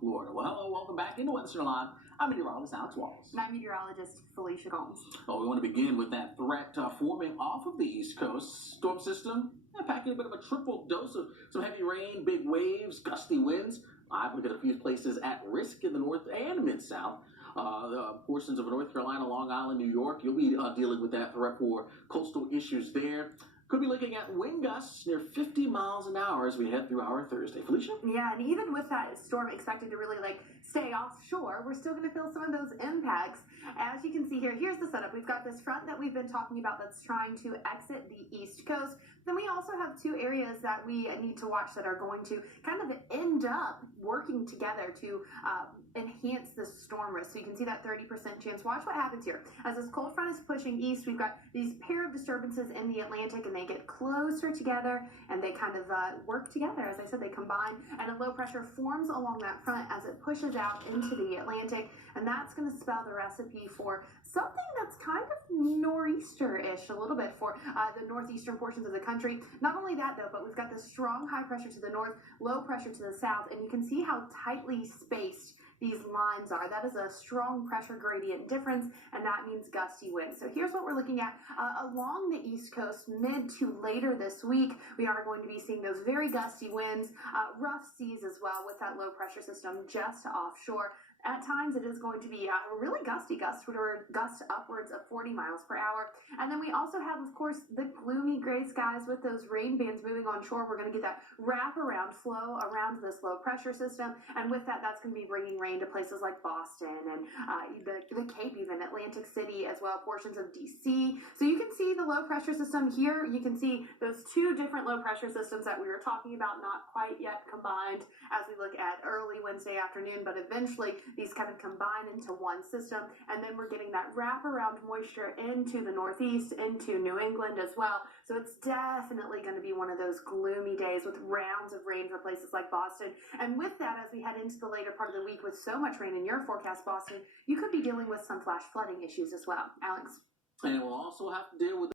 Florida. Well, hello, welcome back into Weather Live. I'm meteorologist Alex Wallace. And I'm meteorologist Felicia Gomes. Well, we want to begin with that threat forming off of the East Coast. Storm system packing a bit of a triple dose of some heavy rain, big waves, gusty winds. I've looked at a few places at risk in the north and mid-south. Portions of North Carolina, Long Island, New York, you'll be dealing with that threat for coastal issues there. Could be looking at wind gusts near 50 miles an hour as we head through our Thursday. Felicia? Yeah, and even with that storm expected to really stay offshore, we're still going to feel some of those impacts. As you can see here, here's the setup. We've got this front that we've been talking about that's trying to exit the East Coast. Then we also have two areas that we need to watch that are going to kind of end up working together to enhance the storm risk. So you can see that 30% chance. Watch what happens here. As this cold front is pushing east, we've got these pair of disturbances in the Atlantic, and they get closer together, and they kind of work together. As I said, they combine, and a low pressure forms along that front as it pushes out into the Atlantic, and that's going to spell the recipe for something that's kind of nor'easter-ish a little bit for the northeastern portions of the country. Not only that, though, but we've got this strong high pressure to the north, low pressure to the south, and you can see how tightly spaced these lines are. That is a strong pressure gradient difference, and that means gusty winds. So here's what we're looking at along the East Coast mid to later this week. We are going to be seeing those very gusty winds, rough seas as well with that low pressure system just offshore. At times, it is going to be really gusty gusts upwards of 40 miles per hour. And then we also have, of course, the gloomy gray skies with those rain bands moving on shore. We're going to get that wraparound flow around this low pressure system. And with that, that's going to be bringing rain to places like Boston and the Cape, even Atlantic City as well, portions of D.C. So you can see the low pressure system here. You can see those two different low pressure systems that we were talking about, not quite yet combined as we look at early Wednesday afternoon, but eventually these kind of combine into one system, and then we're getting that wraparound moisture into the Northeast, into New England as well. So it's definitely going to be one of those gloomy days with rounds of rain for places like Boston. And with that, as we head into the later part of the week with so much rain in your forecast, Boston, you could be dealing with some flash flooding issues as well. Alex? And we'll also have to deal with